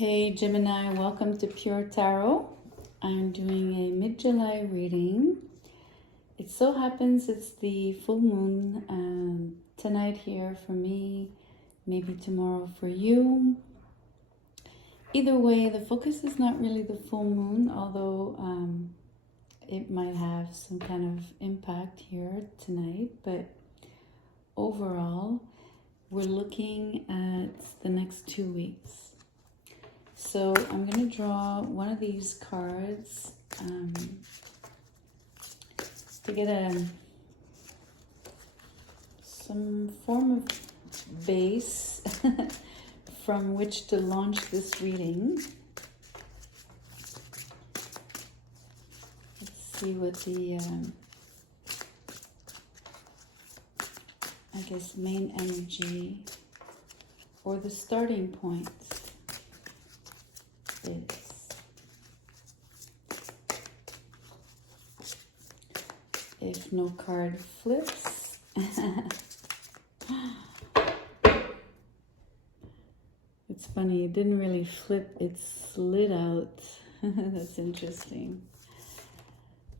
Hey Gemini, welcome to Pure Tarot. I'm doing a mid-July reading. It so happens it's the full moon tonight here for me, maybe tomorrow for you. Either way, the focus is not really the full moon, although it might have some kind of impact here tonight. But overall, we're looking at the next 2 weeks. So I'm going to draw one of these cards to get some form of base from which to launch this reading. Let's see what the, I guess, main energy or the starting point is. If no card flips, it's funny, it didn't really flip, it slid out. That's interesting.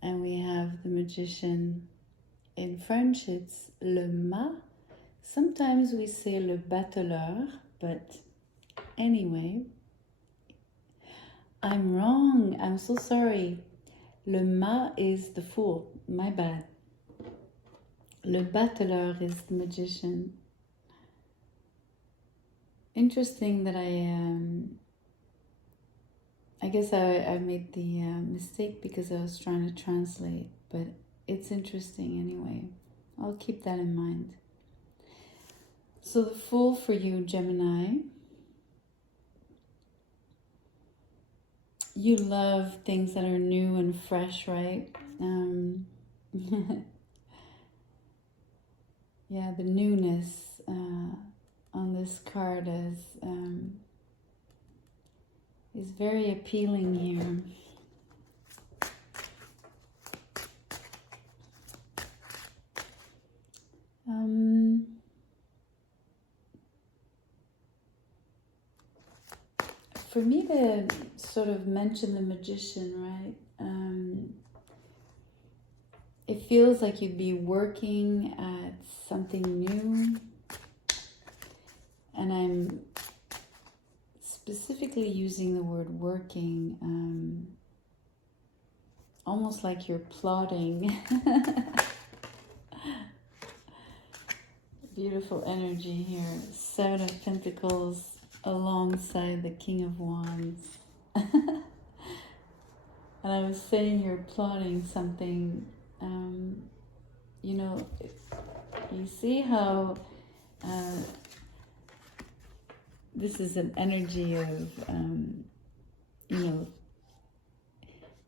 And we have the Magician. In French, it's le mât. Sometimes we say le battleur, but anyway, I'm wrong. I'm so sorry. Le mât is the fool. My bad. Le battleur is the Magician. Interesting that I guess I made the mistake because I was trying to translate, but it's interesting anyway. I'll keep that in mind. So the Fool for you, Gemini. You love things that are new and fresh, right? Yeah, the newness on this card is very appealing here. For me to sort of mention the Magician, right? It feels like you'd be working at something new. And I'm specifically using the word working, almost like you're plotting. Beautiful energy here. Seven of Pentacles alongside the King of Wands. And I was saying you're plotting something. You know, you see how this is an energy of, you know,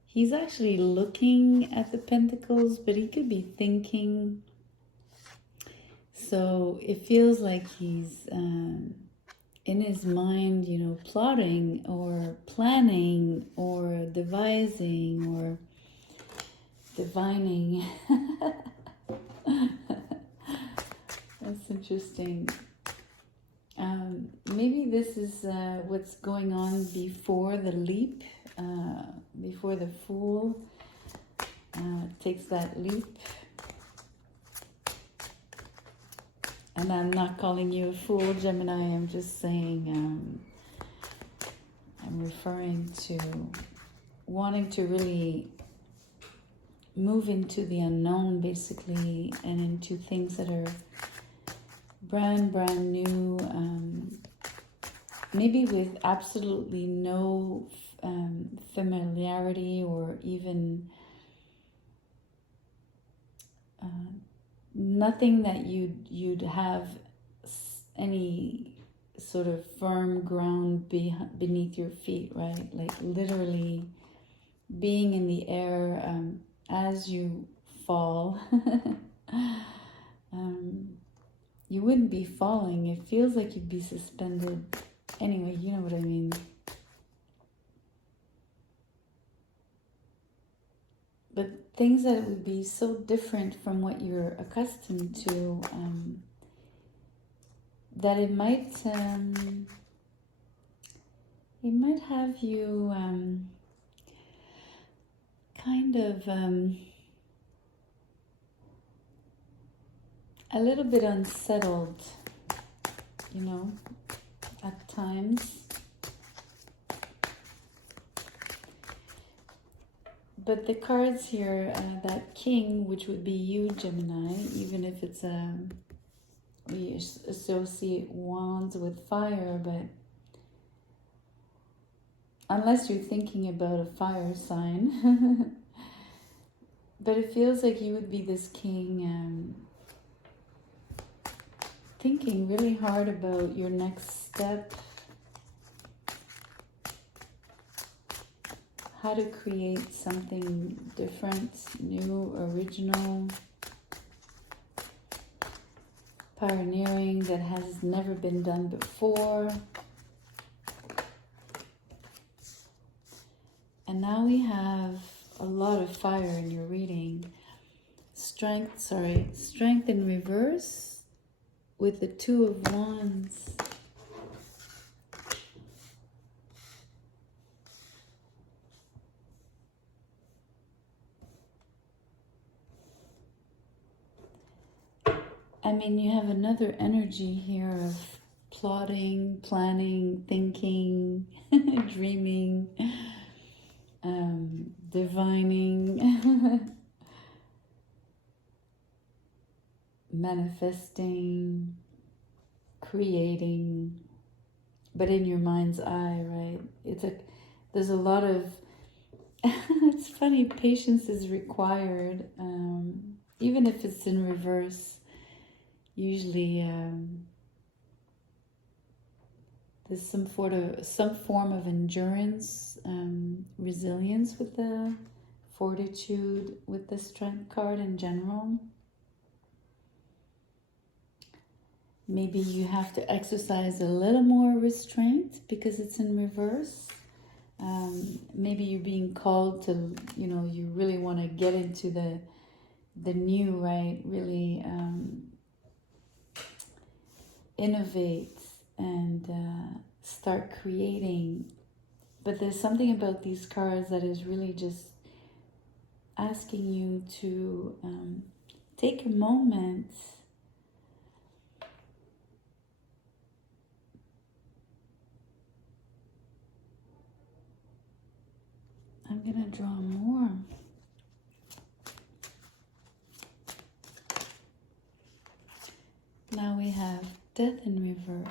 he's actually looking at the Pentacles, but he could be thinking. So it feels like he's in his mind, you know, plotting or planning or devising or divining. That's interesting. Maybe this is what's going on before the leap, before the Fool takes that leap. And I'm not calling you a fool, Gemini. I'm just saying, I'm referring to wanting to really move into the unknown, basically, and into things that are brand new, maybe with absolutely no familiarity or even nothing that you'd have any sort of firm ground beneath your feet, right? Like literally being in the air as you fall. You wouldn't be falling. It feels like you'd be suspended. Anyway, you know what I mean. But things that would be so different from what you're accustomed to, that it might It might have you kind of a little bit unsettled, you know, at times. But the cards here, that king, which would be you, Gemini, even if it's we associate wands with fire, but unless you're thinking about a fire sign. But it feels like you would be this king, thinking really hard about your next step, how to create something different, new, original, pioneering that has never been done before. And now we have a lot of fire in your reading. Strength in reverse with the Two of Wands. I mean, you have another energy here of plotting, planning, thinking, dreaming, divining, manifesting, creating, but in your mind's eye, right? There's a lot of, it's funny, patience is required, even if it's in reverse. Usually there's some form of endurance, resilience with the fortitude, with the strength card in general. Maybe you have to exercise a little more restraint because it's in reverse. Maybe you're being called to, you really want to get into the new, right? Really innovate and start creating. But there's something about these cards that is really just asking you to take a moment I'm gonna draw more. Now we have Death in reverse.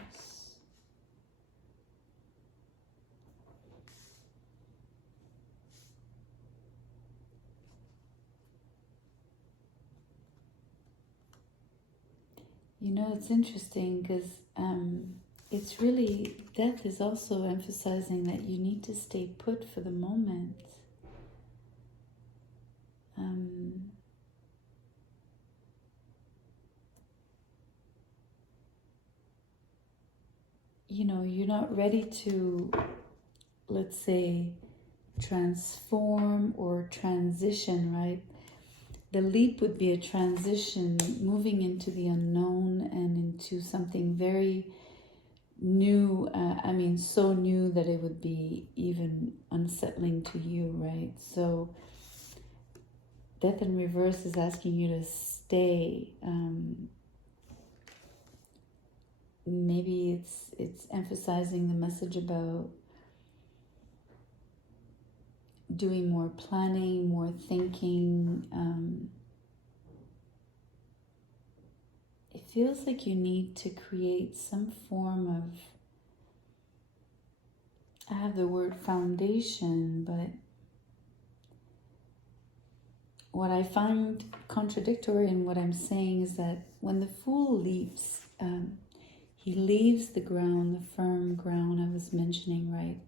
It's interesting because it's really, death is also emphasizing that you need to stay put for the moment. You're not ready to, let's say, transform or transition, right? The leap would be a transition, moving into the unknown and into something very new. So new that it would be even unsettling to you, right? So Death in reverse is asking you to stay. Maybe it's emphasizing the message about doing more planning, more thinking. It feels like you need to create some form of, I have the word foundation, but what I find contradictory in what I'm saying is that when the Fool leaps, he leaves the ground, the firm ground I was mentioning, right?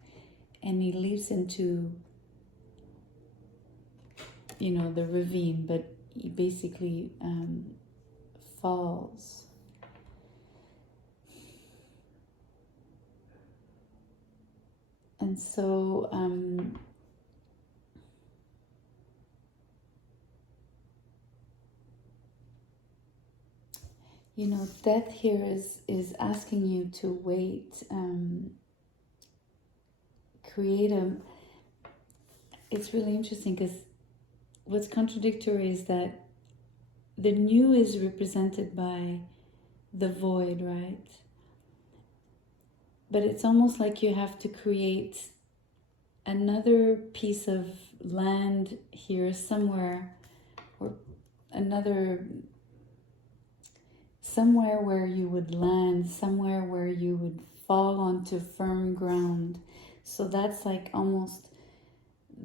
And he leaps into, the ravine, but he basically falls. And so death here is asking you to wait, create a... It's really interesting because what's contradictory is that the new is represented by the void, right? But it's almost like you have to create another piece of land here somewhere, or somewhere where you would land, somewhere where you would fall onto firm ground. So that's like almost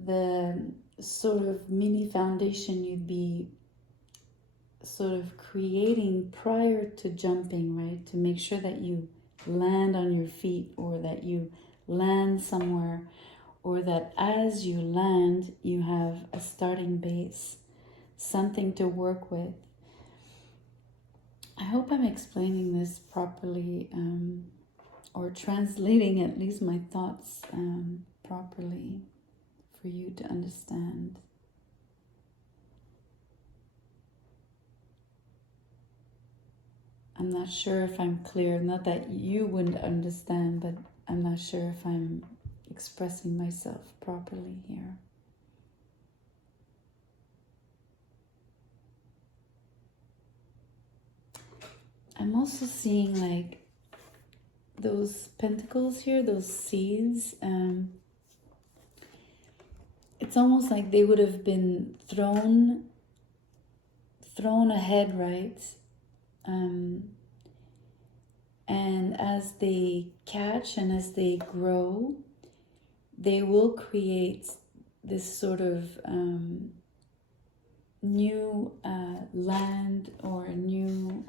the sort of mini foundation you'd be sort of creating prior to jumping, right? To make sure that you land on your feet, or that you land somewhere, or that as you land, you have a starting base, something to work with. I hope I'm explaining this properly, or translating at least my thoughts properly for you to understand. I'm not sure if I'm clear, not that you wouldn't understand, but I'm not sure if I'm expressing myself properly here. I'm also seeing like those pentacles here, those seeds. It's almost like they would have been thrown ahead, right? And as they catch and as they grow, they will create this sort of new land, or a new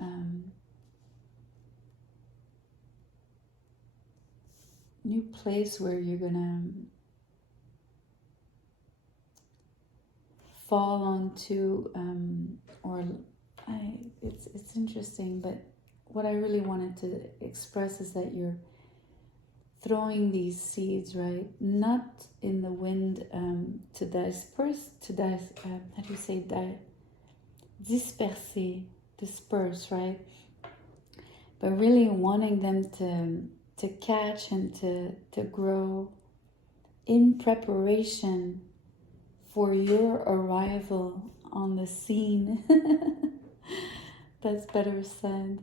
new place where you're gonna fall onto, it's interesting, but what I really wanted to express is that you're throwing these seeds, right? Not in the wind to disperse, how do you say that? Disperse, right? But really wanting them to catch and to grow in preparation for your arrival on the scene. That's better said.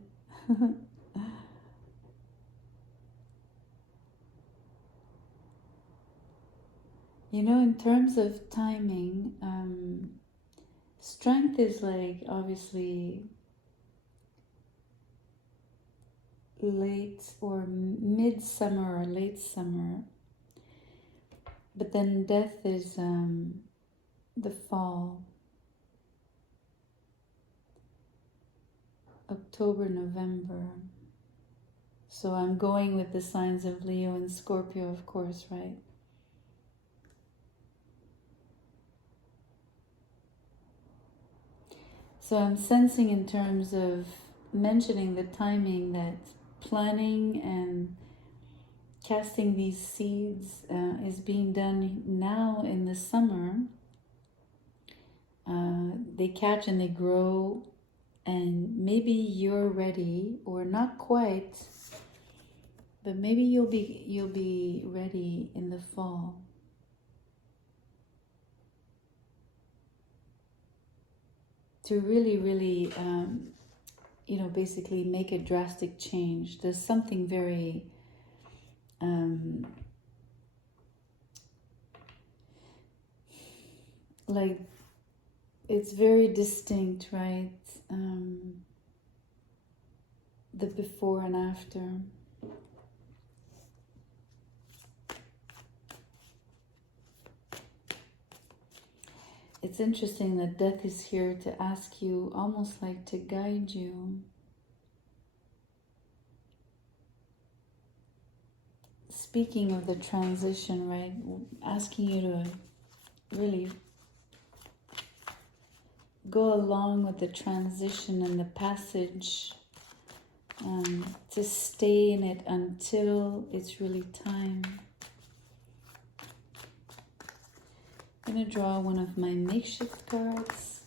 You know, in terms of timing, strength is like obviously late or mid-summer or late summer, but then death is the fall, October, November. So I'm going with the signs of Leo and Scorpio, of course, right? So I'm sensing, in terms of mentioning the timing, that planning and casting these seeds is being done now in the summer. They catch and they grow, and maybe you're ready, or not quite, but maybe you'll be ready in the fall. To really, really, basically make a drastic change. There's something very, like, it's very distinct, right? The before and after. It's interesting that death is here to ask you, almost like to guide you. Speaking of the transition, right? Asking you to really go along with the transition and the passage, to stay in it until it's really time. I'm going to draw one of my makeshift cards.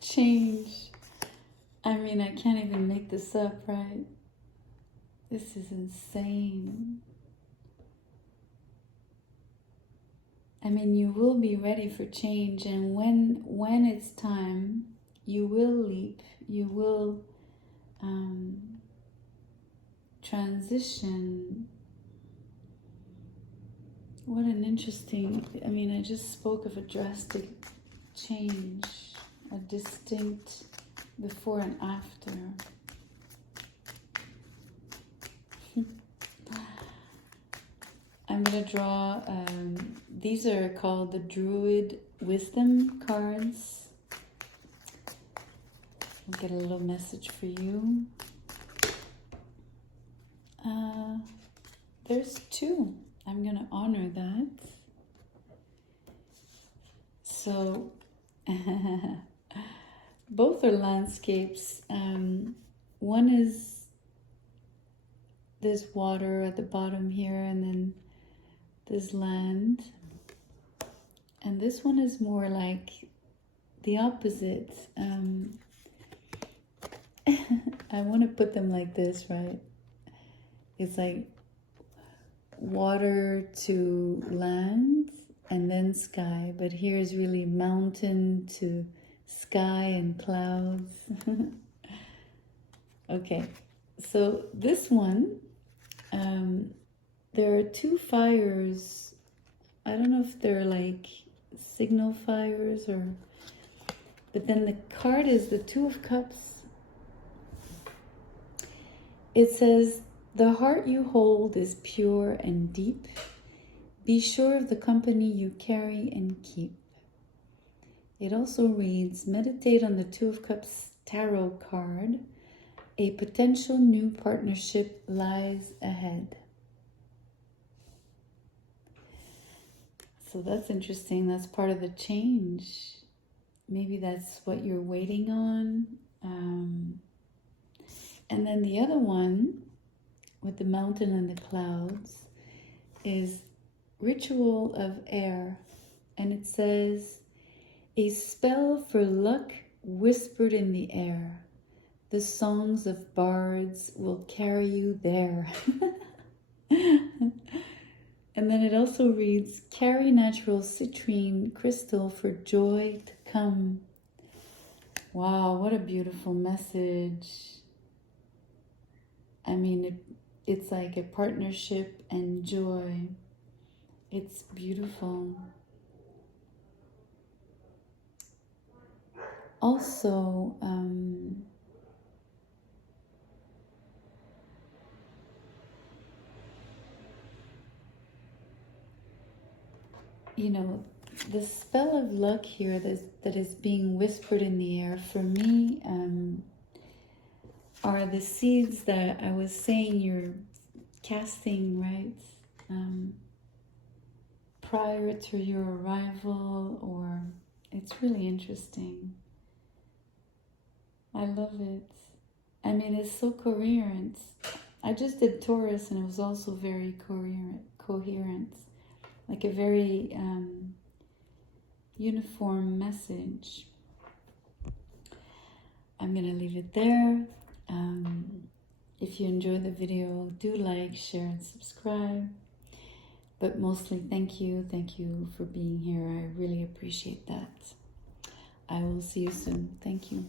Change. I'm mean, I can't even make this up, right? This is insane. I mean, you will be ready for change, and when it's time, you will leap. You will transition. What an interesting, I mean, I just spoke of a drastic change, a distinct before and after. I'm going to draw, these are called the Druid Wisdom cards. I'll get a little message for you. There's two. I'm going to honor that. So, both are landscapes. One is, there's water at the bottom here, and then there's land. And this one is more like the opposite. I want to put them like this, right? It's like water to land and then sky, but here's really mountain to sky and clouds. Okay, so this one, there are two fires. I don't know if they're like signal fires or, but then the card is the Two of Cups. It says, the heart you hold is pure and deep. Be sure of the company you carry and keep. It also reads, meditate on the Two of Cups tarot card. A potential new partnership lies ahead. So that's interesting. That's part of the change. Maybe that's what you're waiting on. And then the other one, with the mountain and the clouds, is Ritual of Air. And it says, a spell for luck whispered in the air. The songs of bards will carry you there. And then it also reads, carry natural citrine crystal for joy to come. Wow, what a beautiful message. I mean, it's like a partnership and joy. It's beautiful. Also, you know, the spell of luck here that is being whispered in the air, for me, are the seeds that I was saying you're casting, right? Prior to your arrival, or it's really interesting. I love it. I mean, it's so coherent. I just did Taurus and it was also very coherent. Like a very uniform message. I'm going to leave it there. If you enjoy the video, do like, share, and subscribe. But mostly, thank you for being here. I really appreciate that. I will see you soon. Thank you.